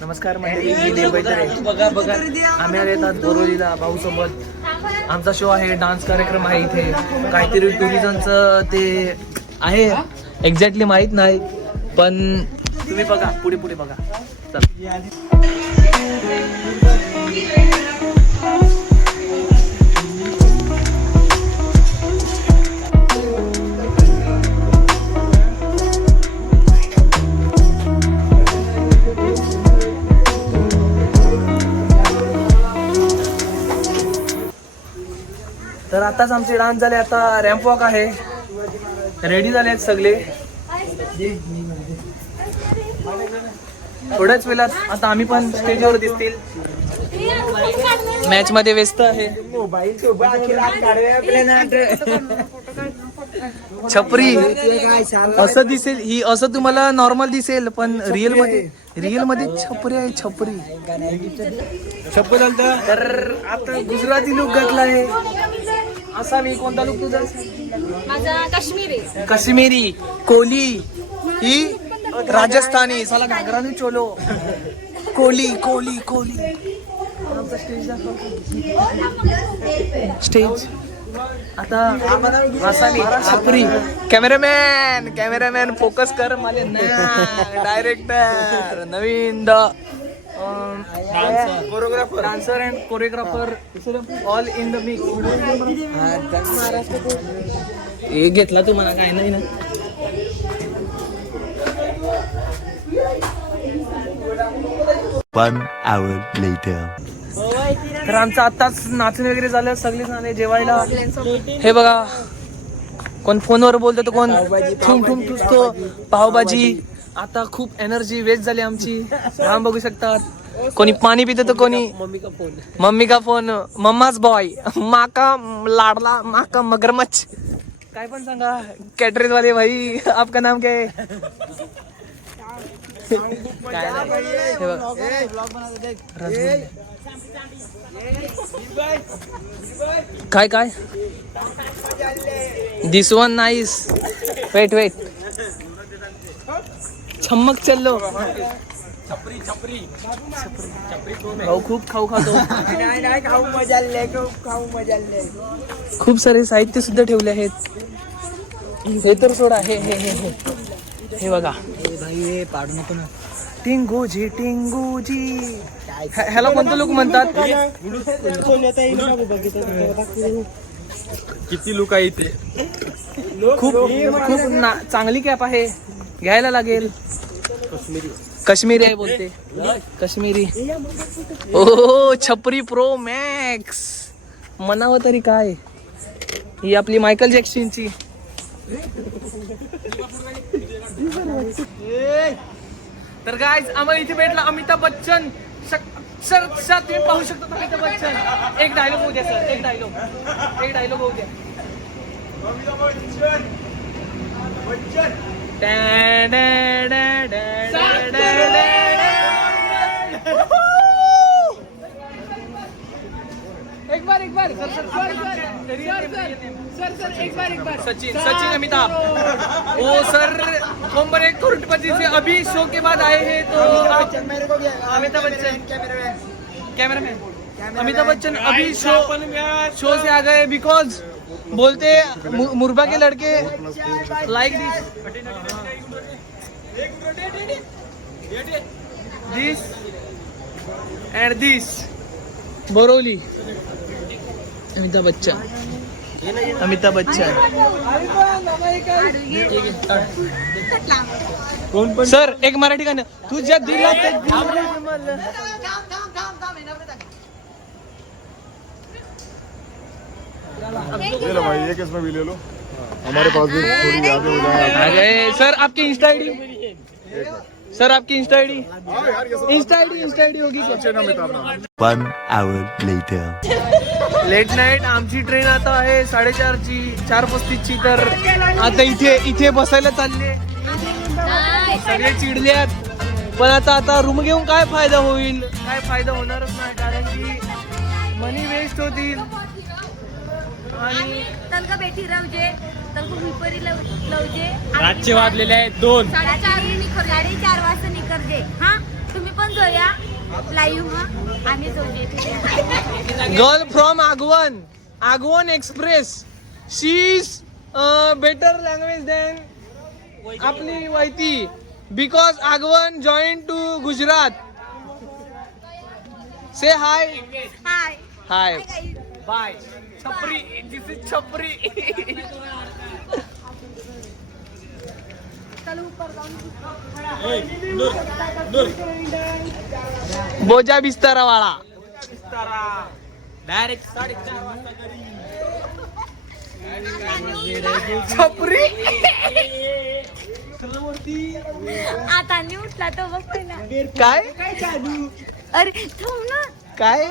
नमस्कार मंडळी मी बघा बघा. आम्ही आले येतात बोरोलीला भाऊ सोबत आमचा शो आहे डान्स कार्यक्रम आहे इथे. काहीतरी टुरिझमचं ते आहे. एक्झॅक्टली माहीत नाही पण तुम्ही बघा पुढे पुढे बघा. चल. तर आताच आमचे डान्स झाले आता रॅम्प वॉक आहे. रेडी झाले आहेत सगळे. थोड्याच वेळात आता आम्ही पण स्टेजवर दिसतील. मॅच मध्ये व्यस्त आहे. छपरी. असं दिसेल ही असं तुम्हाला नॉर्मल दिसेल पण रिअलमध्ये रिअलमध्ये छपरी आहे छपरी. तर आता गुजराती लुक घातला आहे. असा मी कोणता लुक तुझा माझा काश्मीरी काश्मीरी कोली ही राजस्थानी. साला घागरानी चोलो. कोली कोली कोली. स्टेज आता आसामी छपरी कॅमेरामॅन कॅमेरामॅन फोकस कर माझे director Naveen the choreographer dancer and choreographer all in the mix हे घेतला तू मला काय नाही ना. One hour later. तर आमचं आत्ताच नाचून वगैरे झालं सगळे झाले जेवायला. हे बघा कोण फोनवर बोलतो तर कोण ठुम ठुम ठुसतो पावभाजी. आता खूप एनर्जी वेस्ट झाली आमची. राम बघू शकतात. कोणी पाणी पितो तर कोणी मम्मी का फोन मम्मी का फोन मम्माच बॉय माका लाडला माका मगरमच्छ. काय पण सांगा. कॅटरेज वाले भाई आपका नाम क्या है? काय नाही. हे. काय काय? This one nice wait wait छम्मक चल्लो. भाऊ खूप खाऊ खातो. खूप सारे साहित्य सुद्धा ठेवले आहेत. हे तर सोडा हे हे हे हे. हे बघा. पाडू नको ना टिंगूजी टिंगूजी. ह्या- ह्याला कोणते लोक म्हणतात? किती लोक आहे इथे? खूप खूप ना- चांगली कॅप आहे. घ्यायला लागेल. काश्मीरी. आहे बोलते. काश्मीरी. ओ छपरी प्रो मॅक्स म्हणावं तरी काय? ही आपली मायकल जॅक्सनची. तर काय आम्हाला इथे भेटला अमिताभ बच्चन. सर सर तुम्ही पाहू शकता अमिताभ बच्चन. एक डायलॉग होऊ द्या सर. एक डायलॉग एक डायलॉग होऊ द्या. एक बार एक बार sir sir sir sir sir एक बार एक बार सचिन सचिन अमिताभ ओ सर हम बड़े करोड़पति से अभी शो के बाद आए हैं तो आप अमिताभ बच्चन कैमरामैन अमिताभ बच्चन अभी शो शो से आ गए बिकॉज़ बोलते मुरबा के लड़के like this this and this Borivali. Amitabh Bachchan. Amitabh Bachchan. Sir एक मराठी गाणं. ते दिल मला. ले लो भाई एक इसमें भी ले लो। हमारे पास भी थोड़ी यादें हो जाए। आ गए। सर आपकी इंस्टा आईडी सर आपकी insta ID insta ID insta ID होगी One hour later. Late night आमची ट्रेन आता आहे साडेचारची चार पस्तीसची तर. आता इथे इथे बसायला चालले सगळे चिडल्यात. पण आता आता रूम घेऊन काय फायदा होईल? काय फायदा होणारच नाही कारण की मनी वेस्ट होतील. आणि लावजे रातचे वाजलेले आहेत दोन. साडेचार साडेचार वाजता निकरजे हा? तुम्ही पण जोया. लाईव्ह आम्ही girl from Agwan. Agwan express she is better language than आपली माहिती because Agwan join to Gujarat. Say hi hi hi bye छपरी दिस इज छपरी बोजा बिस्तारा. वाला छपरी. आता नाही उठला तो बघ पहिला काय? अरे थांब ना. काय?